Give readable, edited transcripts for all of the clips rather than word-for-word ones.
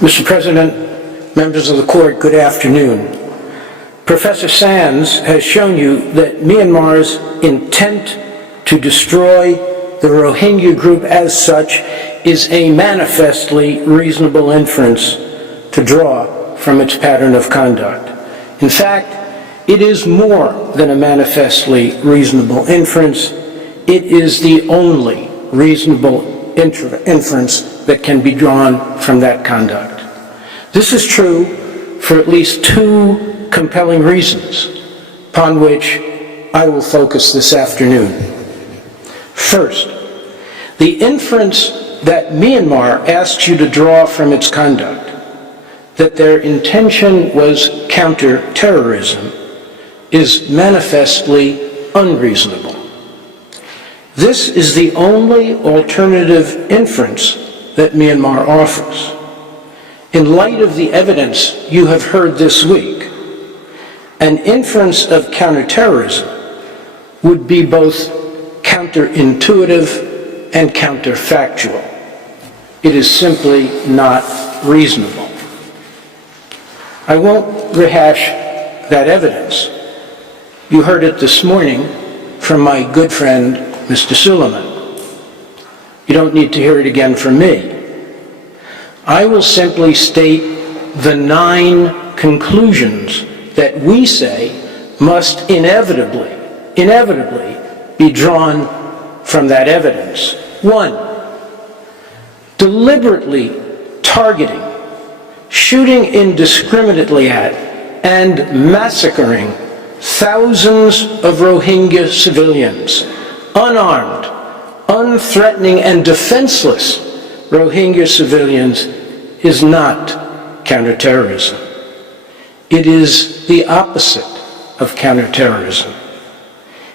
Mr. President, members of the court, good afternoon. Professor Sands has shown you that Myanmar's intent to destroy the Rohingya group as such is a manifestly reasonable inference to draw from its pattern of conduct. In fact, it is more than a manifestly reasonable inference. It is the only reasonable inference that can be drawn from that conduct. This is true for at least two compelling reasons, upon which I will focus this afternoon. First, the inference that Myanmar asks you to draw from its conduct, that their intention was counter-terrorism, is manifestly unreasonable. This is the only alternative inference that Myanmar offers. In light of the evidence you have heard this week, an inference of counterterrorism would be both counterintuitive and counterfactual. It is simply not reasonable. I won't rehash that evidence. You heard it this morning from my good friend, Mr. Suleiman. You don't need to hear it again from me. I will simply state the 9 conclusions that we say must inevitably be drawn from that evidence. 1, deliberately targeting, shooting indiscriminately at, and massacring thousands of Rohingya civilians, unarmed, unthreatening, and defenseless Rohingya civilians, is not counterterrorism. It is the opposite of counterterrorism.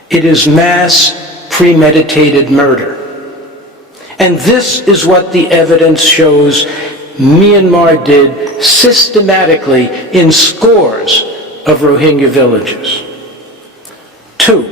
It is mass premeditated murder. And this is what the evidence shows Myanmar did systematically in scores of Rohingya villages. 2,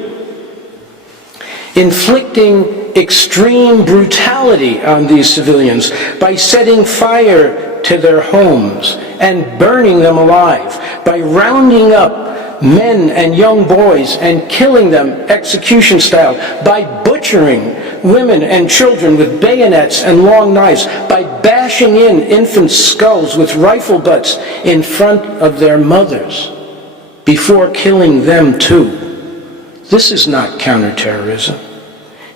inflicting extreme brutality on these civilians by setting fire to their homes and burning them alive, by rounding up men and young boys and killing them execution style, by butchering women and children with bayonets and long knives, by bashing in infants' skulls with rifle butts in front of their mothers before killing them too. This is not counterterrorism.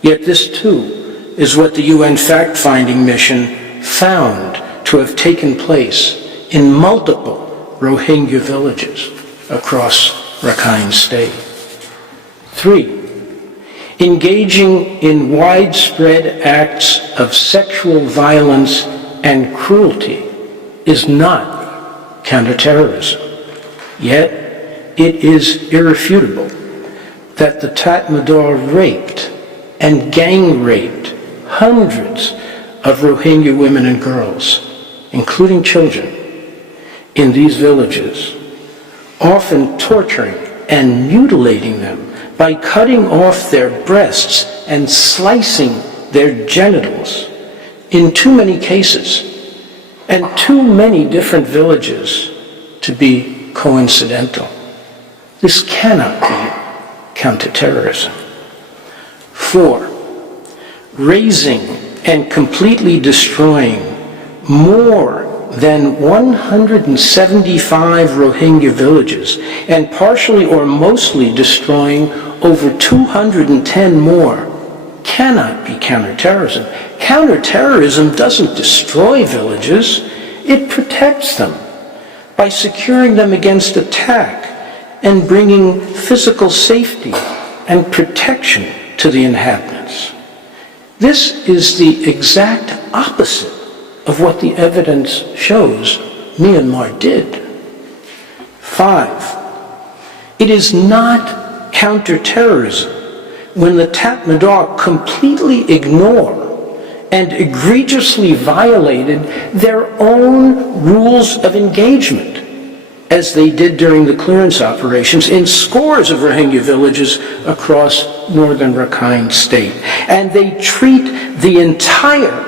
Yet this too is what the UN fact-finding mission found to have taken place in multiple Rohingya villages across Rakhine State. 3, engaging in widespread acts of sexual violence and cruelty is not counterterrorism. Yet it is irrefutable that the Tatmadaw raped and gang-raped hundreds of Rohingya women and girls, including children, in these villages, often torturing and mutilating them by cutting off their breasts and slicing their genitals in too many cases and too many different villages to be coincidental. This cannot be counterterrorism. 4, raising and completely destroying more than 175 Rohingya villages and partially or mostly destroying over 210 more cannot be counterterrorism. Counterterrorism doesn't destroy villages, it protects them by securing them against attack and bringing physical safety and protection to the inhabitants. This is the exact opposite of what the evidence shows Myanmar did. 5, it is not counterterrorism when the Tatmadaw completely ignore and egregiously violated their own rules of engagement, as they did during the clearance operations in scores of Rohingya villages across northern Rakhine State. And they treat the entire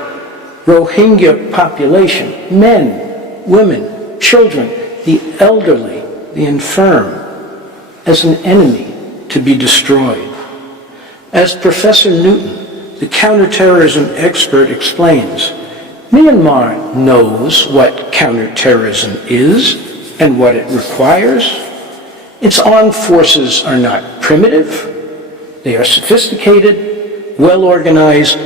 Rohingya population, men, women, children, the elderly, the infirm, as an enemy to be destroyed. As Professor Newton, the counterterrorism expert, explains, Myanmar knows what counterterrorism is and what it requires. Its armed forces are not primitive. They are sophisticated, well-organized,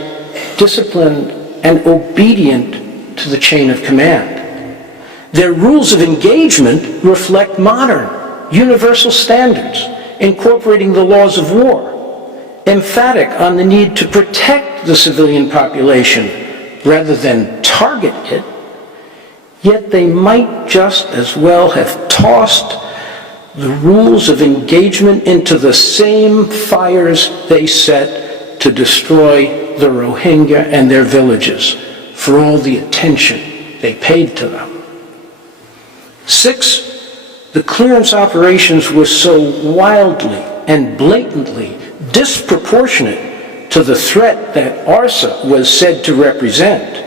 disciplined, and obedient to the chain of command. Their rules of engagement reflect modern, universal standards, incorporating the laws of war, emphatic on the need to protect the civilian population rather than target it. Yet they might just as well have tossed the rules of engagement into the same fires they set to destroy the Rohingya and their villages for all the attention they paid to them. 6, the clearance operations were so wildly and blatantly disproportionate to the threat that ARSA was said to represent,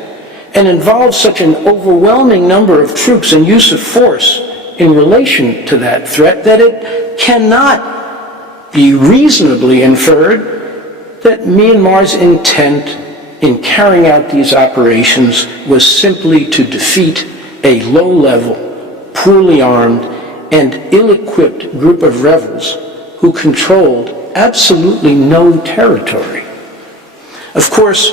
and involved such an overwhelming number of troops and use of force in relation to that threat that it cannot be reasonably inferred that Myanmar's intent in carrying out these operations was simply to defeat a low-level, poorly armed, and ill-equipped group of rebels who controlled absolutely no territory. Of course,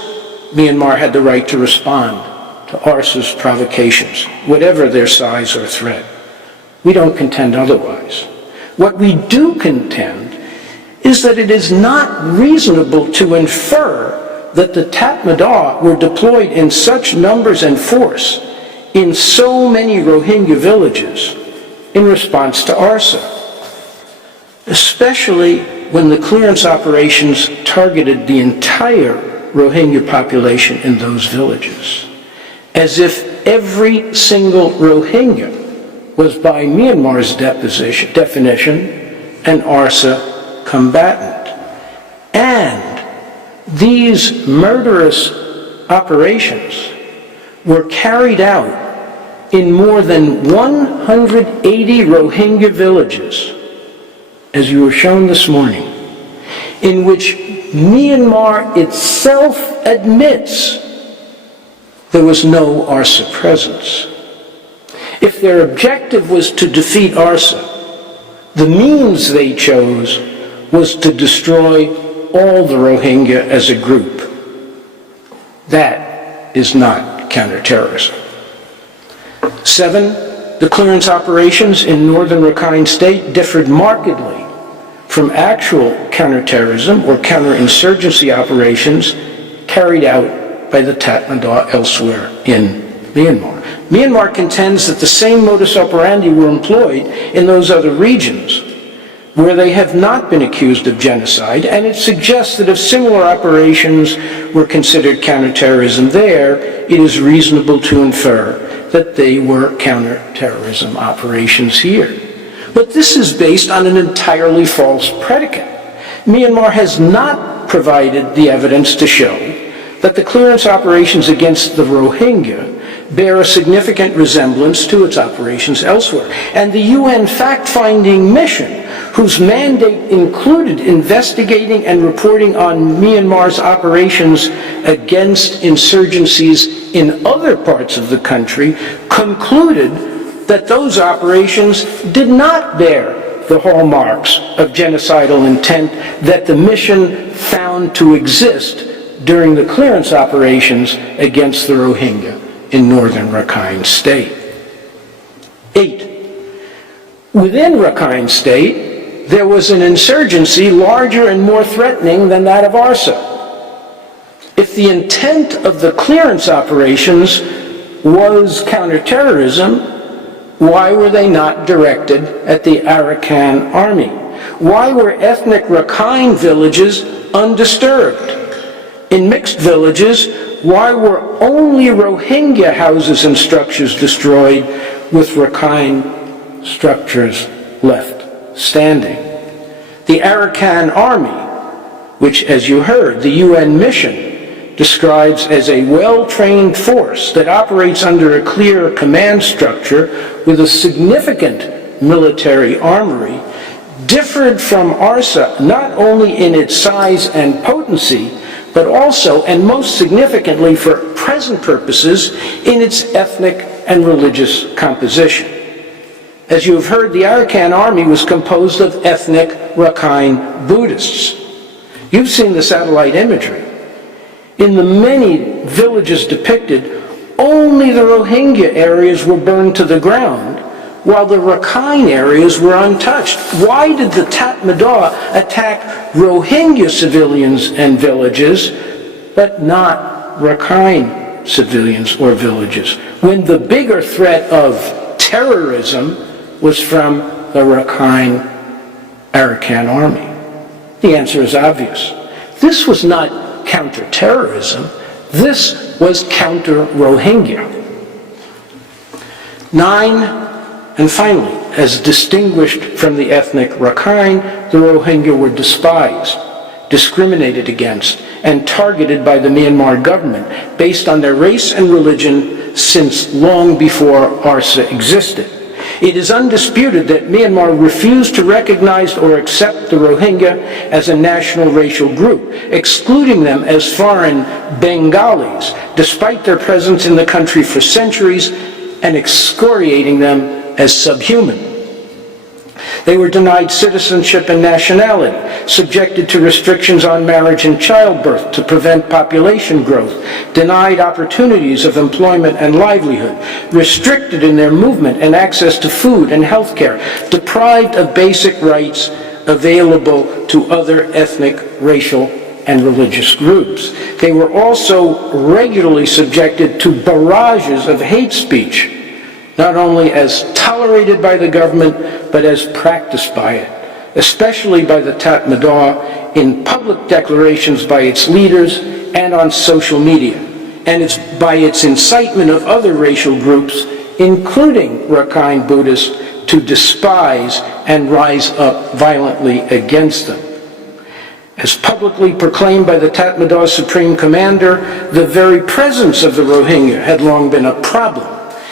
Myanmar had the right to respond to ARSA's provocations, whatever their size or threat. We don't contend otherwise. What we do contend is that it is not reasonable to infer that the Tatmadaw were deployed in such numbers and force in so many Rohingya villages in response to ARSA, especially when the clearance operations targeted the entire Rohingya population in those villages, as if every single Rohingya was by Myanmar's definition an ARSA combatant. And these murderous operations were carried out in more than 180 Rohingya villages, as you were shown this morning, in which Myanmar itself admits there was no ARSA presence. If their objective was to defeat ARSA, the means they chose was to destroy all the Rohingya as a group. That is not counterterrorism. 7, the clearance operations in northern Rakhine State differed markedly from actual counterterrorism or counterinsurgency operations carried out by the Tatmadaw elsewhere in Myanmar. Myanmar contends that the same modus operandi were employed in those other regions where they have not been accused of genocide, and it suggests that if similar operations were considered counterterrorism there, it is reasonable to infer that they were counterterrorism operations here. But this is based on an entirely false predicate. Myanmar has not provided the evidence to show that the clearance operations against the Rohingya bear a significant resemblance to its operations elsewhere. And the UN fact-finding mission, whose mandate included investigating and reporting on Myanmar's operations against insurgencies in other parts of the country, concluded that those operations did not bear the hallmarks of genocidal intent that the mission found to exist during the clearance operations against the Rohingya in northern Rakhine State. 8. Within Rakhine State, there was an insurgency larger and more threatening than that of ARSA. If the intent of the clearance operations was counterterrorism, why were they not directed at the Arakan army? Why were ethnic Rakhine villages undisturbed? In mixed villages, why were only Rohingya houses and structures destroyed with Rakhine structures left standing? The Arakan army, which, as you heard, the UN mission describes as a well-trained force that operates under a clear command structure with a significant military armory, differed from ARSA not only in its size and potency, but also, and most significantly for present purposes, in its ethnic and religious composition. As you have heard, the Arakan army was composed of ethnic Rakhine Buddhists. You've seen the satellite imagery. In the many villages depicted, only the Rohingya areas were burned to the ground, while the Rakhine areas were untouched. Why did the Tatmadaw attack Rohingya civilians and villages, but not Rakhine civilians or villages, when the bigger threat of terrorism was from the Rakhine Arakan army? The answer is obvious. This was not counterterrorism. This was counter-Rohingya. 9, and finally, as distinguished from the ethnic Rakhine, the Rohingya were despised, discriminated against, and targeted by the Myanmar government based on their race and religion since long before ARSA existed. It is undisputed that Myanmar refused to recognize or accept the Rohingya as a national racial group, excluding them as foreign Bengalis, despite their presence in the country for centuries, and excoriating them as subhuman. They were denied citizenship and nationality, subjected to restrictions on marriage and childbirth to prevent population growth, denied opportunities of employment and livelihood, restricted in their movement and access to food and health care, deprived of basic rights available to other ethnic, racial, and religious groups. They were also regularly subjected to barrages of hate speech, not only as tolerated by the government, but as practiced by it, especially by the Tatmadaw in public declarations by its leaders and on social media, and by its incitement of other racial groups, including Rakhine Buddhists, to despise and rise up violently against them. As publicly proclaimed by the Tatmadaw Supreme Commander, the very presence of the Rohingya had long been a problem,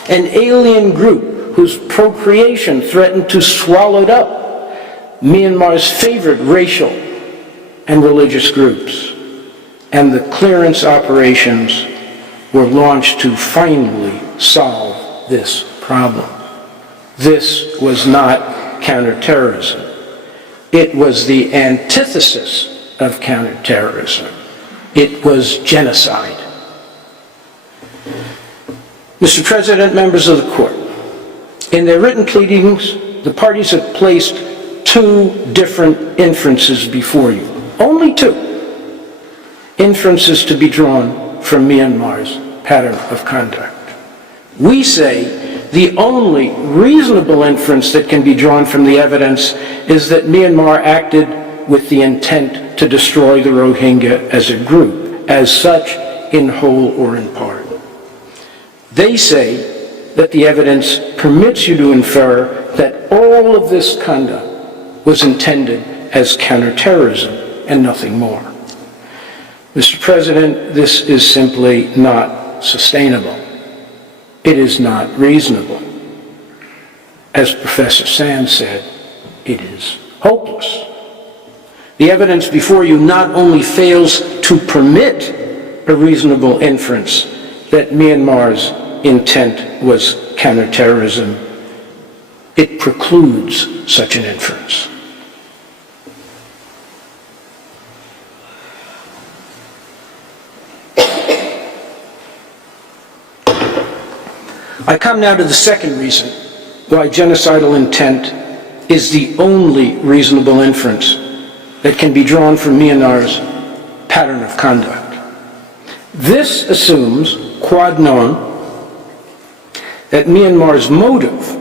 an alien group whose procreation threatened to swallow up Myanmar's favored racial and religious groups. And the clearance operations were launched to finally solve this problem. This was not counterterrorism. It was the antithesis of counterterrorism. It was genocide. Mr. President, members of the court, in their written pleadings, the parties have placed two different inferences before you. Only two inferences to be drawn from Myanmar's pattern of conduct. We say the only reasonable inference that can be drawn from the evidence is that Myanmar acted with the intent to destroy the Rohingya as a group, as such, in whole or in part. They say that the evidence permits you to infer that all of this conduct was intended as counterterrorism and nothing more. Mr. President, this is simply not sustainable. It is not reasonable. As Professor Sand said, it is hopeless. The evidence before you not only fails to permit a reasonable inference that Myanmar's intent was counterterrorism, it precludes such an inference. I come now to the second reason why genocidal intent is the only reasonable inference that can be drawn from Myanmar's pattern of conduct. This assumes, quod non, that Myanmar's motive,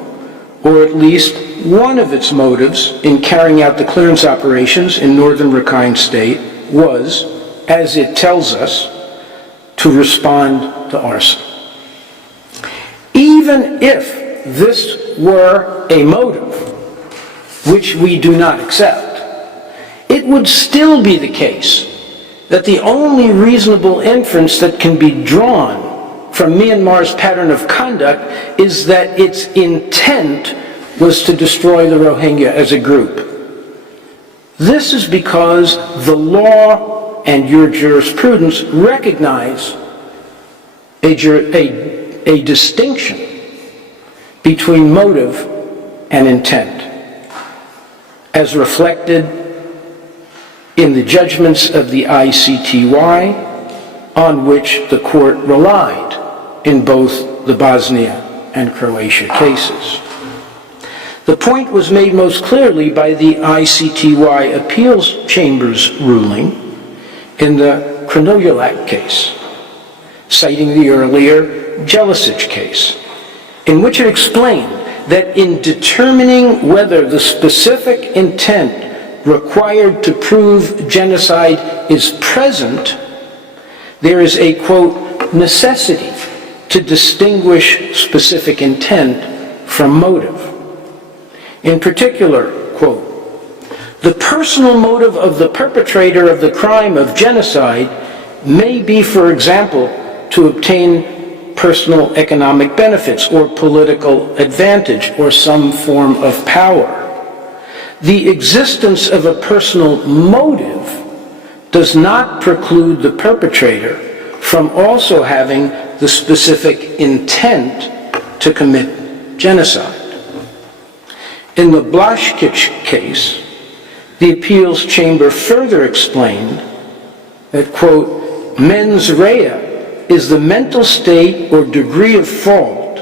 or at least one of its motives in carrying out the clearance operations in northern Rakhine State was, as it tells us, to respond to arson. Even if this were a motive, which we do not accept, it would still be the case that the only reasonable inference that can be drawn from Myanmar's pattern of conduct is that its intent was to destroy the Rohingya as a group. This is because the law and your jurisprudence recognize a distinction between motive and intent, as reflected in the judgments of the ICTY, on which the court relied in both the Bosnia and Croatia cases. The point was made most clearly by the ICTY Appeals Chamber's ruling in the Krnolulak case, citing the earlier Jelicic case, in which it explained that in determining whether the specific intent required to prove genocide is present, there is a, quote, necessity to distinguish specific intent from motive. In particular, quote, the personal motive of the perpetrator of the crime of genocide may be, for example, to obtain personal economic benefits or political advantage or some form of power. The existence of a personal motive does not preclude the perpetrator from also having the specific intent to commit genocide. In the Blashkic case, the appeals chamber further explained that, quote, mens rea is the mental state or degree of fault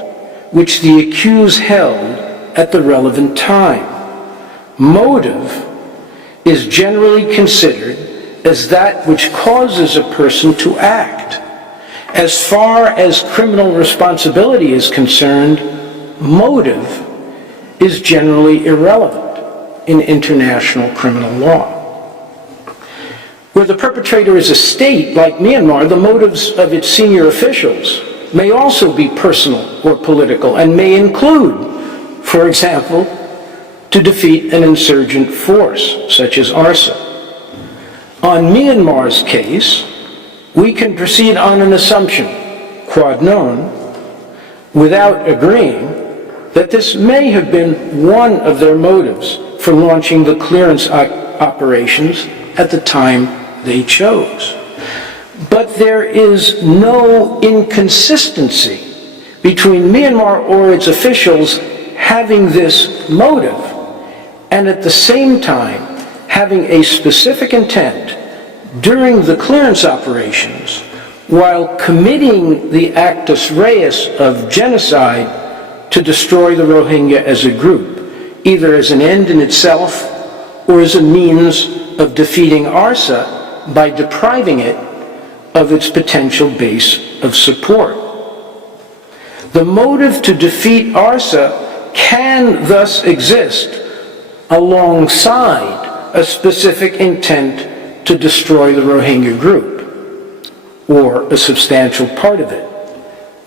which the accused held at the relevant time. Motive is generally considered as that which causes a person to act. As far as criminal responsibility is concerned, motive is generally irrelevant in international criminal law. Where the perpetrator is a state, like Myanmar, the motives of its senior officials may also be personal or political and may include, for example, to defeat an insurgent force, such as ARSA. On Myanmar's case, we can proceed on an assumption, quod non, without agreeing that this may have been one of their motives for launching the clearance operations at the time they chose. But there is no inconsistency between Myanmar or its officials having this motive and at the same time having a specific intent during the clearance operations while committing the actus reus of genocide to destroy the Rohingya as a group, either as an end in itself or as a means of defeating ARSA by depriving it of its potential base of support. The motive to defeat ARSA can thus exist alongside a specific intent to destroy the Rohingya group, or a substantial part of it,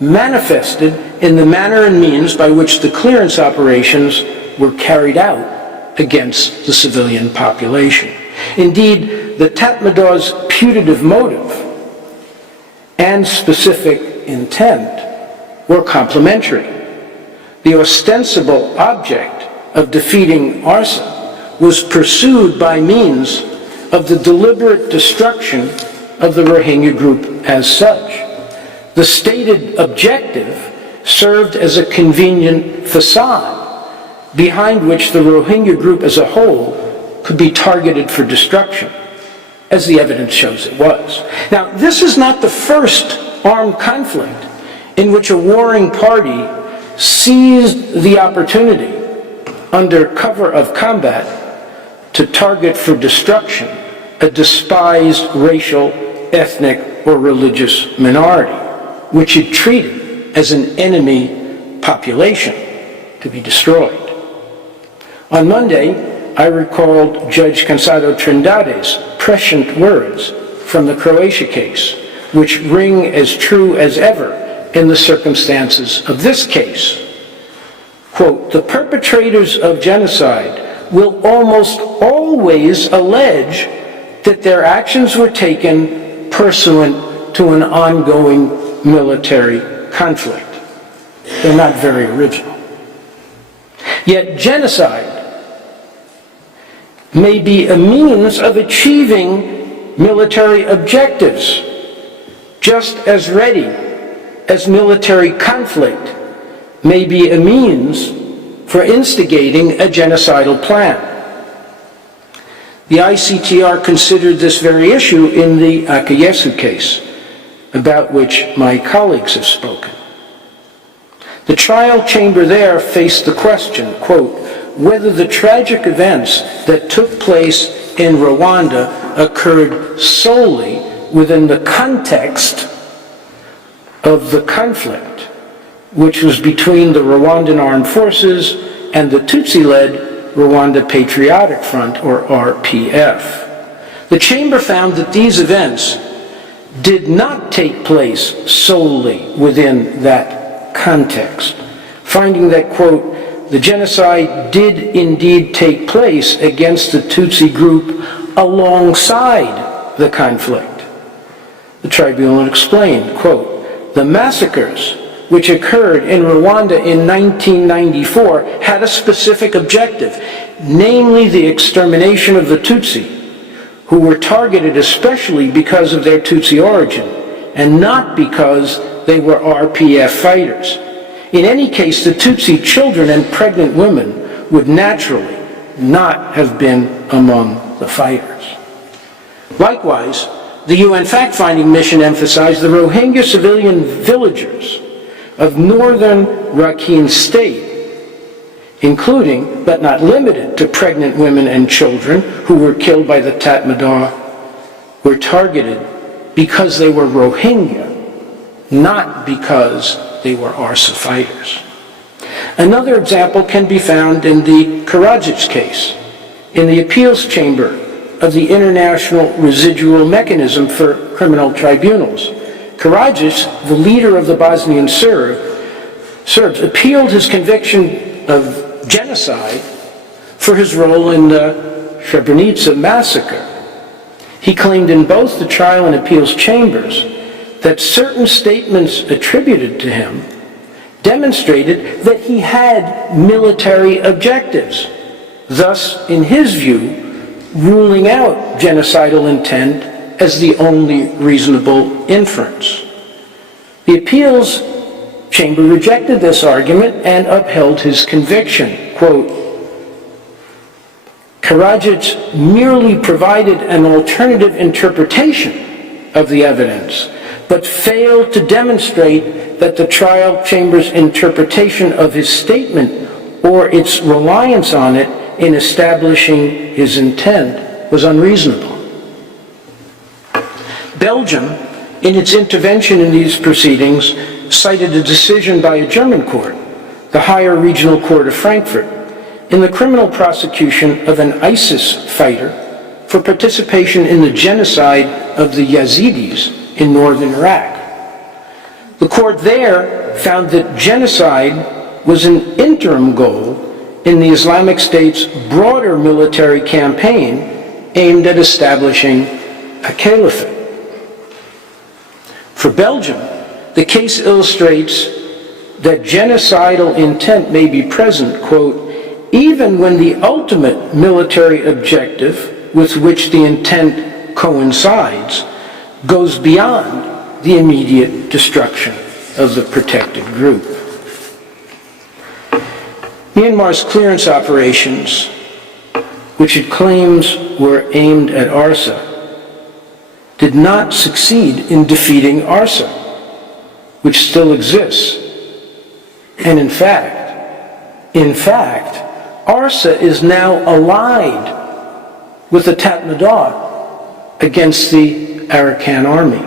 manifested in the manner and means by which the clearance operations were carried out against the civilian population. Indeed, the Tatmadaws' putative motive and specific intent were complementary. The ostensible object of defeating ARSA was pursued by means of the deliberate destruction of the Rohingya group as such. The stated objective served as a convenient facade behind which the Rohingya group as a whole could be targeted for destruction, as the evidence shows it was. Now, this is not the first armed conflict in which a warring party seized the opportunity under cover of combat to target for destruction a despised racial, ethnic, or religious minority, which it treated as an enemy population to be destroyed. On Monday, I recalled Judge Cansado Trindade's prescient words from the Croatia case, which ring as true as ever in the circumstances of this case. Quote, the perpetrators of genocide will almost always allege that their actions were taken pursuant to an ongoing military conflict. They're not very original. Yet genocide may be a means of achieving military objectives, just as ready as military conflict may be a means for instigating a genocidal plan. The ICTR considered this very issue in the Akayesu case, about which my colleagues have spoken. The trial chamber there faced the question, quote, whether the tragic events that took place in Rwanda occurred solely within the context of the conflict, which was between the Rwandan armed forces and the Tutsi-led Rwanda Patriotic Front, or RPF. The chamber found that these events did not take place solely within that context, finding that, quote, the genocide did indeed take place against the Tutsi group alongside the conflict. The tribunal explained, quote, the massacres which occurred in Rwanda in 1994 had a specific objective, namely the extermination of the Tutsi, who were targeted especially because of their Tutsi origin, and not because they were RPF fighters. In any case, the Tutsi children and pregnant women would naturally not have been among the fighters. Likewise, the UN fact-finding mission emphasized the Rohingya civilian villagers of northern Rakhine State, including, but not limited to, pregnant women and children who were killed by the Tatmadaw, were targeted because they were Rohingya, not because they were ARSA fighters. Another example can be found in the Karadzic case, in the appeals chamber of the International Residual Mechanism for Criminal Tribunals. Karadzic, the leader of the Bosnian Serbs, appealed his conviction of genocide for his role in the Srebrenica massacre. He claimed in both the trial and appeals chambers that certain statements attributed to him demonstrated that he had military objectives, thus, in his view, ruling out genocidal intent as the only reasonable inference. The appeals chamber rejected this argument and upheld his conviction. Quote, Karadzic merely provided an alternative interpretation of the evidence, but failed to demonstrate that the trial chamber's interpretation of his statement or its reliance on it in establishing his intent was unreasonable. Belgium, in its intervention in these proceedings, cited a decision by a German court, the Higher Regional Court of Frankfurt, in the criminal prosecution of an ISIS fighter for participation in the genocide of the Yazidis in northern Iraq. The court there found that genocide was an interim goal in the Islamic State's broader military campaign aimed at establishing a caliphate. For Belgium, the case illustrates that genocidal intent may be present, quote, even when the ultimate military objective with which the intent coincides goes beyond the immediate destruction of the protected group. Myanmar's clearance operations, which it claims were aimed at ARSA, did not succeed in defeating ARSA, which still exists. And in fact, ARSA is now allied with the Tatmadaw against the Arakan army.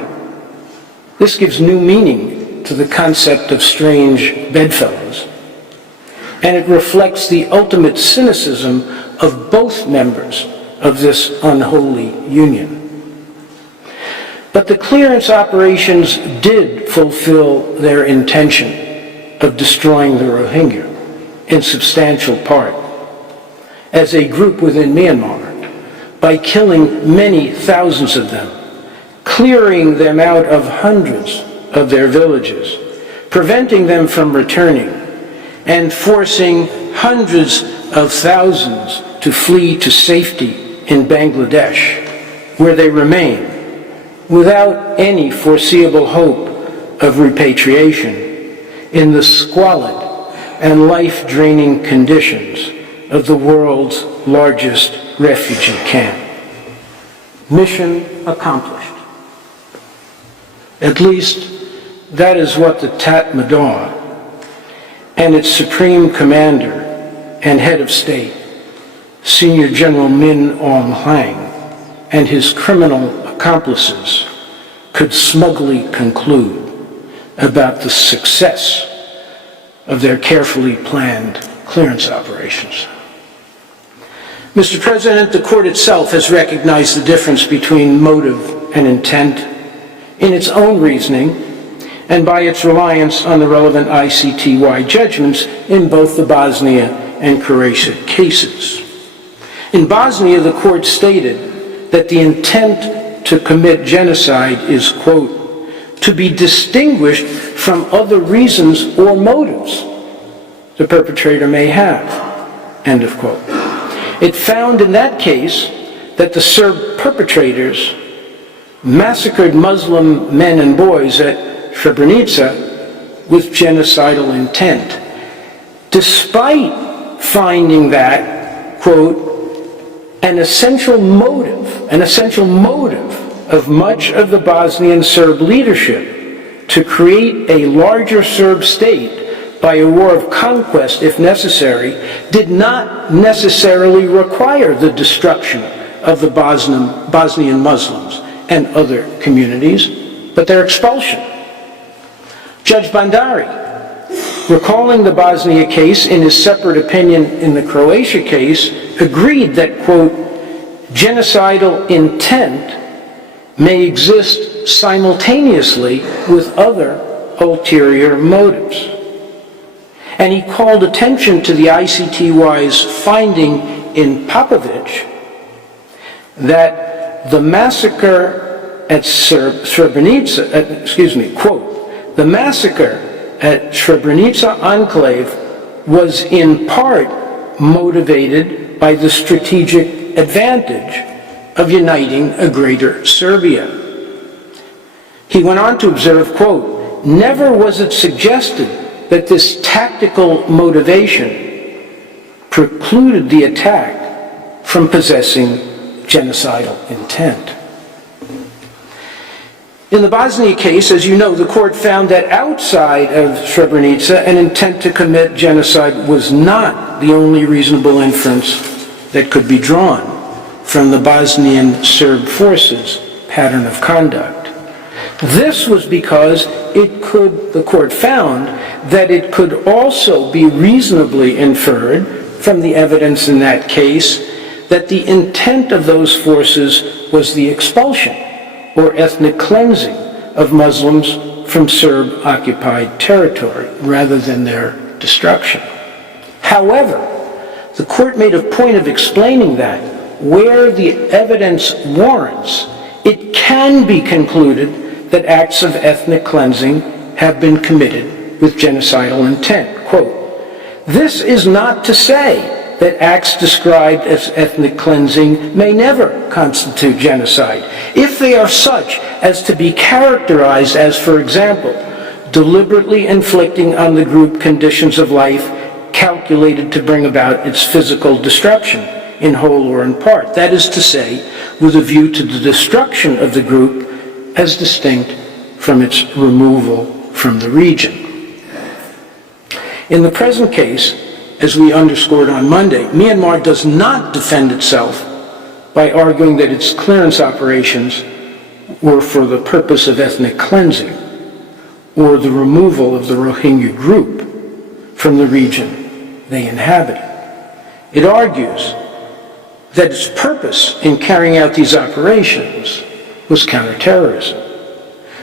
This gives new meaning to the concept of strange bedfellows, and it reflects the ultimate cynicism of both members of this unholy union. But the clearance operations did fulfill their intention of destroying the Rohingya in substantial part as a group within Myanmar, by killing many thousands of them, clearing them out of hundreds of their villages, preventing them from returning, and forcing hundreds of thousands to flee to safety in Bangladesh, where they remain without any foreseeable hope of repatriation in the squalid and life-draining conditions of the world's largest refugee camp. Mission accomplished. At least that is what the Tatmadaw and its supreme commander and head of state, Senior General Min Aung Hlaing, and his criminal accomplices could smugly conclude about the success of their carefully planned clearance operations. Mr. President, the court itself has recognized the difference between motive and intent in its own reasoning and by its reliance on the relevant ICTY judgments in both the Bosnia and Croatia cases. In Bosnia, the court stated that the intent to commit genocide is, quote, to be distinguished from other reasons or motives the perpetrator may have, end of quote. It found in that case that the Serb perpetrators massacred Muslim men and boys at Srebrenica with genocidal intent, despite finding that, quote, an essential motive of much of the Bosnian Serb leadership to create a larger Serb state by a war of conquest, if necessary, did not necessarily require the destruction of the Bosnian Muslims and other communities, but their expulsion. Judge Bandari, recalling the Bosnia case in his separate opinion in the Croatia case, agreed that, quote, genocidal intent may exist simultaneously with other ulterior motives. And he called attention to the ICTY's finding in Popovic that the massacre at Srebrenica, quote, the massacre at Srebrenica enclave was in part motivated by the strategic advantage of uniting a greater Serbia. He went on to observe, quote, never was it suggested that this tactical motivation precluded the attack from possessing genocidal intent. In the Bosnia case, as you know, the court found that outside of Srebrenica, an intent to commit genocide was not the only reasonable inference that could be drawn from the Bosnian Serb forces' pattern of conduct. This was because the court found that it could also be reasonably inferred from the evidence in that case that the intent of those forces was the expulsion or ethnic cleansing of Muslims from Serb-occupied territory rather than their destruction. However, the court made a point of explaining that where the evidence warrants, it can be concluded that acts of ethnic cleansing have been committed with genocidal intent. Quote, this is not to say that acts described as ethnic cleansing may never constitute genocide, if they are such as to be characterized as, for example, deliberately inflicting on the group conditions of life calculated to bring about its physical destruction, in whole or in part. That is to say, with a view to the destruction of the group as distinct from its removal from the region. In the present case, as we underscored on Monday, Myanmar does not defend itself by arguing that its clearance operations were for the purpose of ethnic cleansing or the removal of the Rohingya group from the region they inhabited. It argues that its purpose in carrying out these operations was counterterrorism.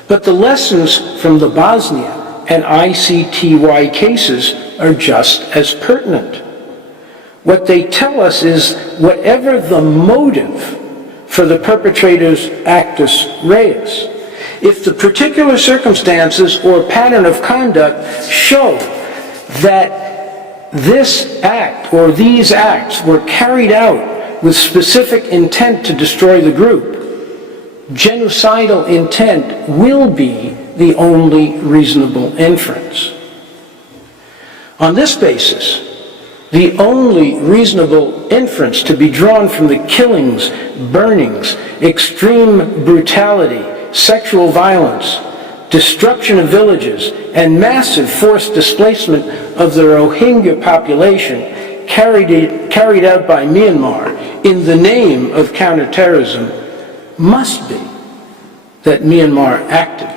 But the lessons from the Bosnia and ICTY cases are just as pertinent. What they tell us is whatever the motive for the perpetrator's actus reus if the particular circumstances or pattern of conduct show that this act or these acts were carried out with specific intent to destroy the group. Genocidal intent will be the only reasonable inference. On this basis, the only reasonable inference to be drawn from the killings, burnings, extreme brutality, sexual violence, destruction of villages, and massive forced displacement of the Rohingya population carried out by Myanmar in the name of counterterrorism must be that Myanmar acted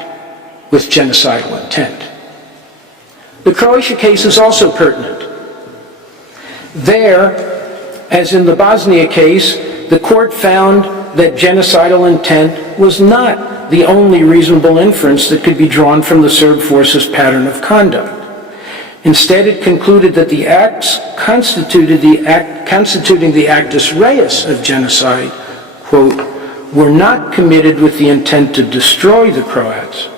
with genocidal intent. The Croatia case is also pertinent. There, as in the Bosnia case, the court found that genocidal intent was not the only reasonable inference that could be drawn from the Serb forces' pattern of conduct. Instead, it concluded that the acts constituting the actus reus of genocide, quote, were not committed with the intent to destroy the Croats,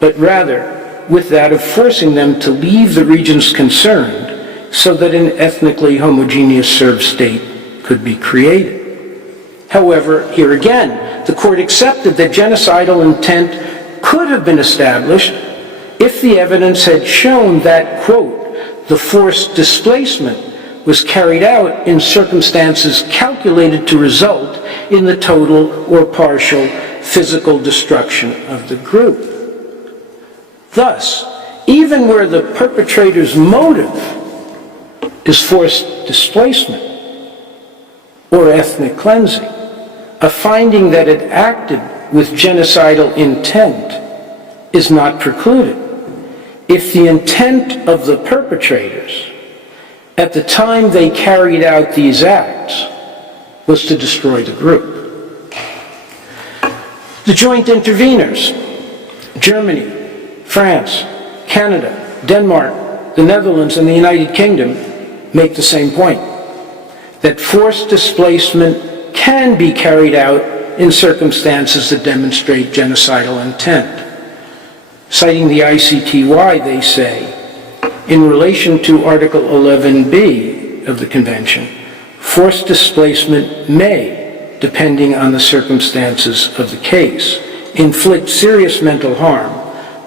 but rather with that of forcing them to leave the regions concerned so that an ethnically homogeneous Serb state could be created. However, here again, the court accepted that genocidal intent could have been established if the evidence had shown that, quote, the forced displacement was carried out in circumstances calculated to result in the total or partial physical destruction of the group. Thus, even where the perpetrator's motive is forced displacement or ethnic cleansing, a finding that it acted with genocidal intent is not precluded if the intent of the perpetrators at the time they carried out these acts was to destroy the group. The joint interveners, Germany, France, Canada, Denmark, the Netherlands, and the United Kingdom, make the same point, that forced displacement can be carried out in circumstances that demonstrate genocidal intent. Citing the ICTY, they say, in relation to Article 11b of the Convention, forced displacement may, depending on the circumstances of the case, inflict serious mental harm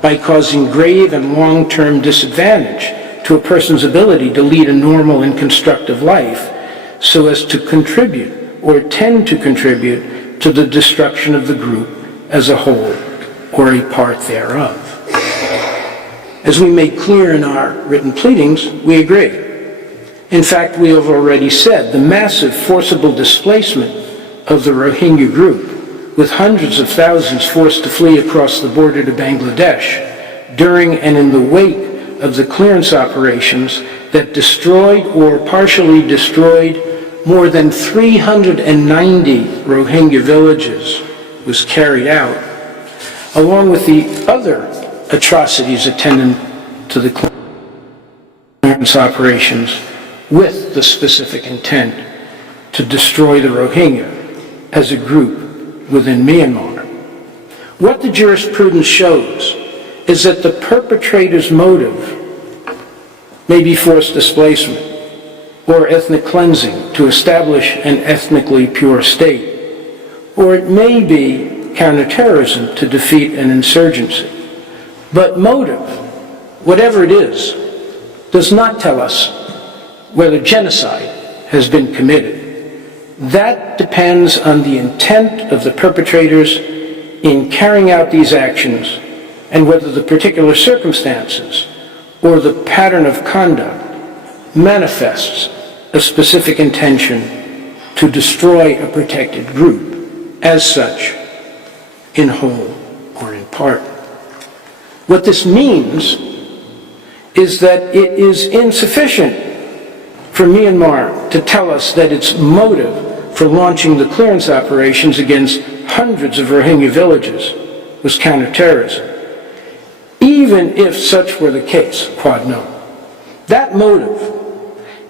by causing grave and long-term disadvantage to a person's ability to lead a normal and constructive life so as to contribute or tend to contribute to the destruction of the group as a whole or a part thereof. As we made clear in our written pleadings, we agree. In fact, we have already said the massive forcible displacement of the Rohingya group, with hundreds of thousands forced to flee across the border to Bangladesh during and in the wake of the clearance operations that destroyed or partially destroyed more than 390 Rohingya villages, was carried out, along with the other atrocities attendant to the clearance operations with the specific intent to destroy the Rohingya as a group within Myanmar. What the jurisprudence shows is that the perpetrator's motive may be forced displacement or ethnic cleansing to establish an ethnically pure state, or it may be counterterrorism to defeat an insurgency. But motive, whatever it is, does not tell us whether genocide has been committed. That depends on the intent of the perpetrators in carrying out these actions and whether the particular circumstances or the pattern of conduct manifests a specific intention to destroy a protected group, as such, in whole or in part. What this means is that it is insufficient for Myanmar to tell us that its motive for launching the clearance operations against hundreds of Rohingya villages was counterterrorism. Even if such were the case, quod non, that motive,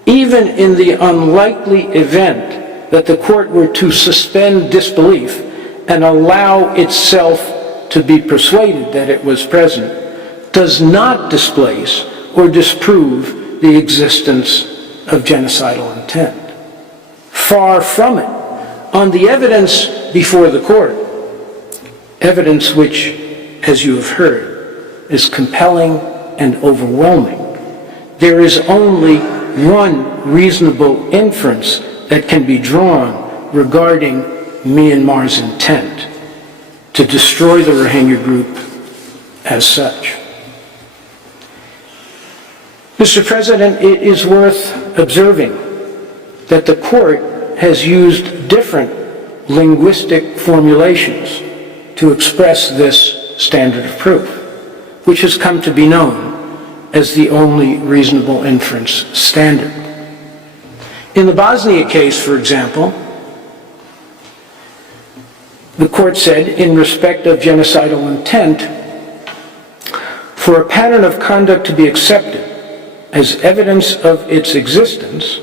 even in the unlikely event that the court were to suspend disbelief and allow itself to be persuaded that it was present does not displace or disprove the existence of genocidal intent. Far from it. On the evidence before the court, evidence which, as you have heard, is compelling and overwhelming, there is only one reasonable inference that can be drawn regarding Myanmar's intent to destroy the Rohingya group as such. Mr. President, it is worth observing that the court has used different linguistic formulations to express this standard of proof, which has come to be known as the only reasonable inference standard. In the Bosnia case, for example, the court said, in respect of genocidal intent, for a pattern of conduct to be accepted as evidence of its existence,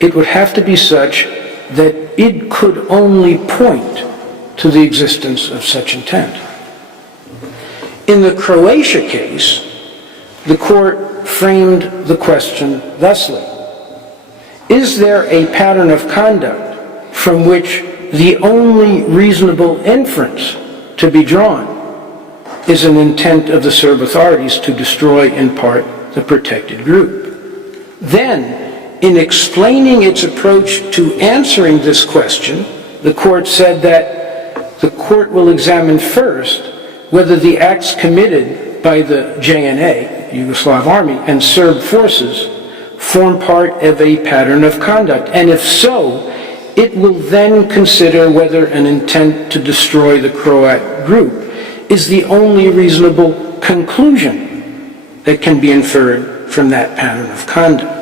it would have to be such that it could only point to the existence of such intent. In the Croatia case, the court framed the question thusly: is there a pattern of conduct from which the only reasonable inference to be drawn is an intent of the Serb authorities to destroy in part the protected group? Then, in explaining its approach to answering this question, the court said that the court will examine first whether the acts committed by the JNA, Yugoslav Army, and Serb forces form part of a pattern of conduct, and if so, it will then consider whether an intent to destroy the Croat group is the only reasonable conclusion that can be inferred from that pattern of conduct.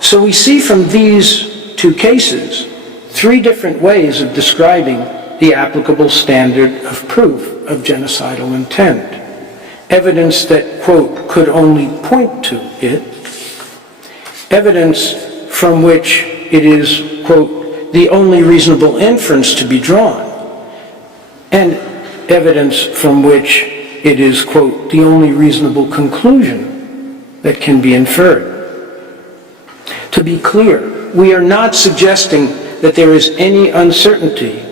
So we see from these two cases three different ways of describing the applicable standard of proof of genocidal intent. Evidence that, quote, could only point to it. Evidence from which it is, quote, the only reasonable inference to be drawn. And evidence from which it is, quote, the only reasonable conclusion that can be inferred. To be clear, we are not suggesting that there is any uncertainty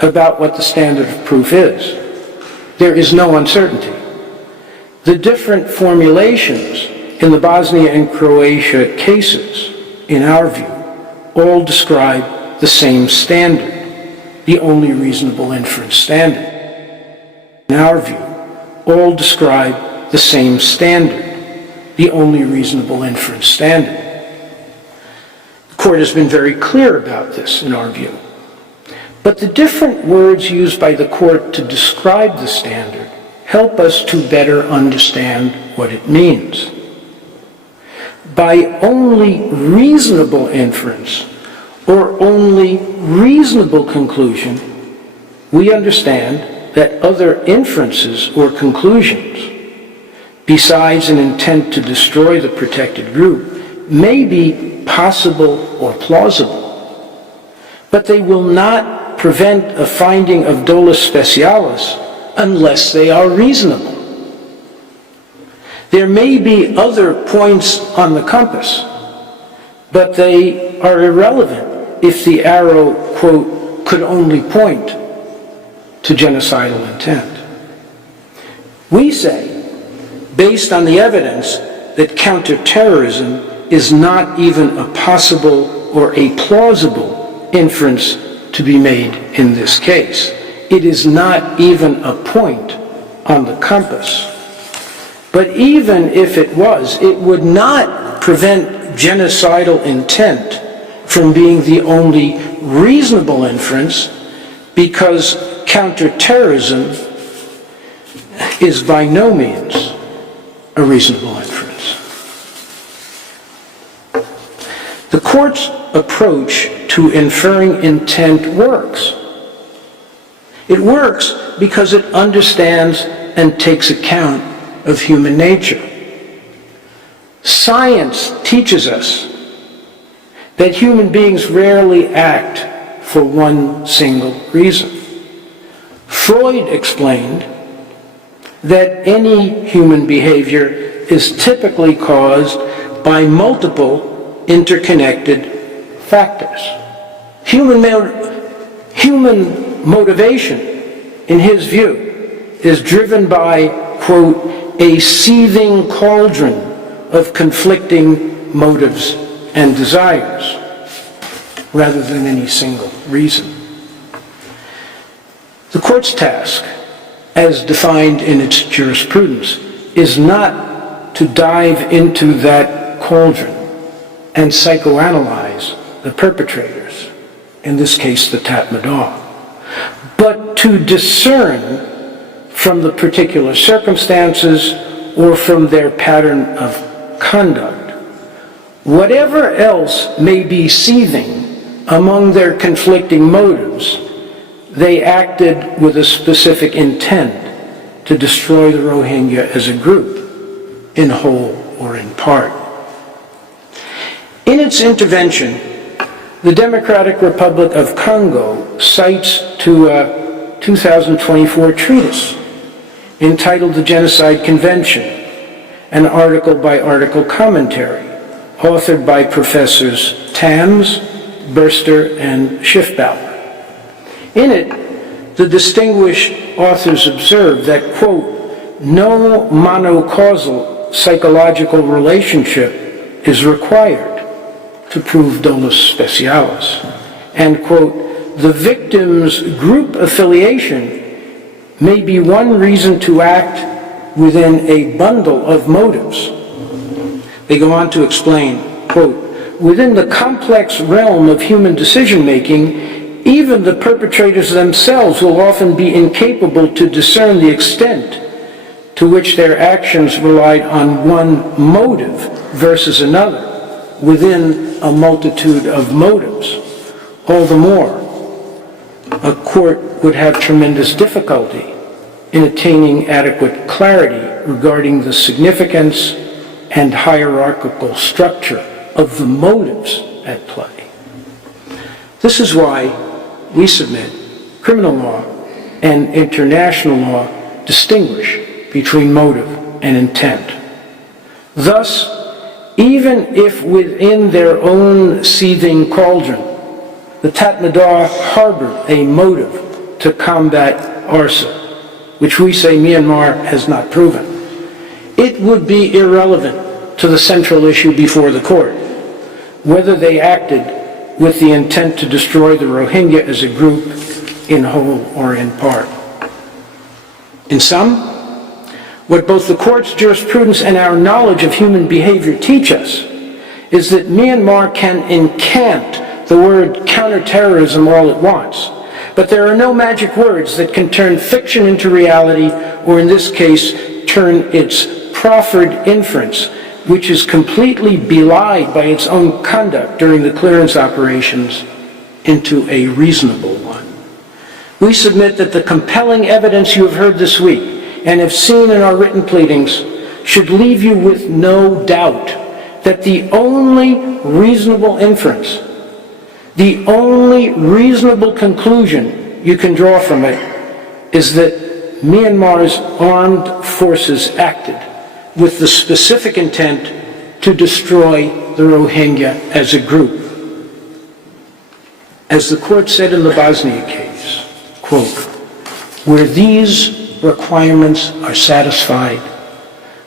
about what the standard of proof is. There is no uncertainty. The different formulations in the Bosnia and Croatia cases, in our view, all describe the same standard, the only reasonable inference standard. In our view, all describe the same standard, the only reasonable inference standard. The court has been very clear about this, in our view. But the different words used by the court to describe the standard help us to better understand what it means. By only reasonable inference, or only reasonable conclusion, we understand that other inferences or conclusions, besides an intent to destroy the protected group, may be possible or plausible, but they will not prevent a finding of dolus specialis unless they are reasonable. There may be other points on the compass, but they are irrelevant if the arrow, quote, could only point to genocidal intent. We say, based on the evidence, that counterterrorism is not even a possible or a plausible inference to be made in this case. It is not even a point on the compass. But even if it was, it would not prevent genocidal intent from being the only reasonable inference, because counterterrorism is by no means a reasonable inference. The court's approach to inferring intent works. It works because it understands and takes account of human nature. Science teaches us that human beings rarely act for one single reason. Freud explained that any human behavior is typically caused by multiple interconnected factors. Human motivation, in his view, is driven by, quote, a seething cauldron of conflicting motives and desires, rather than any single reason. The court's task, as defined in its jurisprudence, is not to dive into that cauldron and psychoanalyze the perpetrators, in this case the Tatmadaw, but to discern from the particular circumstances or from their pattern of conduct whatever else may be seething among their conflicting motives. They acted with a specific intent to destroy the Rohingya as a group, in whole or in part. In its intervention, the Democratic Republic of Congo cites to a 2024 treatise entitled The Genocide Convention, an article-by-article commentary authored by Professors Tams, Burster, and Schiffbauer. In it, the distinguished authors observe that, quote, no monocausal psychological relationship is required to prove dolus specialis, and, quote, the victim's group affiliation may be one reason to act within a bundle of motives. They go on to explain, quote, within the complex realm of human decision-making, even the perpetrators themselves will often be incapable to discern the extent to which their actions relied on one motive versus another within a multitude of motives. All the more, a court would have tremendous difficulty in attaining adequate clarity regarding the significance and hierarchical structure of the motives at play. This is why we submit criminal law and international law distinguish between motive and intent. Thus, even if within their own seething cauldron, the Tatmadaw harbored a motive to combat arson, which we say Myanmar has not proven, it would be irrelevant to the central issue before the court, whether they acted with the intent to destroy the Rohingya as a group in whole or in part. In sum, what both the court's jurisprudence and our knowledge of human behavior teach us is that Myanmar can incant the word counterterrorism all it wants, but there are no magic words that can turn fiction into reality, or in this case, turn its proffered inference, which is completely belied by its own conduct during the clearance operations, into a reasonable one. We submit that the compelling evidence you have heard this week and have seen in our written pleadings should leave you with no doubt that the only reasonable inference, the only reasonable conclusion you can draw from it is that Myanmar's armed forces acted with the specific intent to destroy the Rohingya as a group. As the court said in the Bosnia case, quote, where these requirements are satisfied,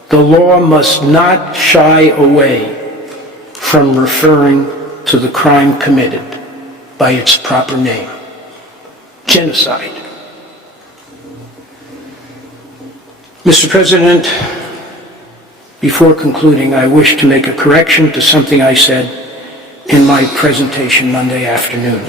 the law must not shy away from referring to the crime committed by its proper name, genocide. Mr. President, before concluding, I wish to make a correction to something I said in my presentation Monday afternoon.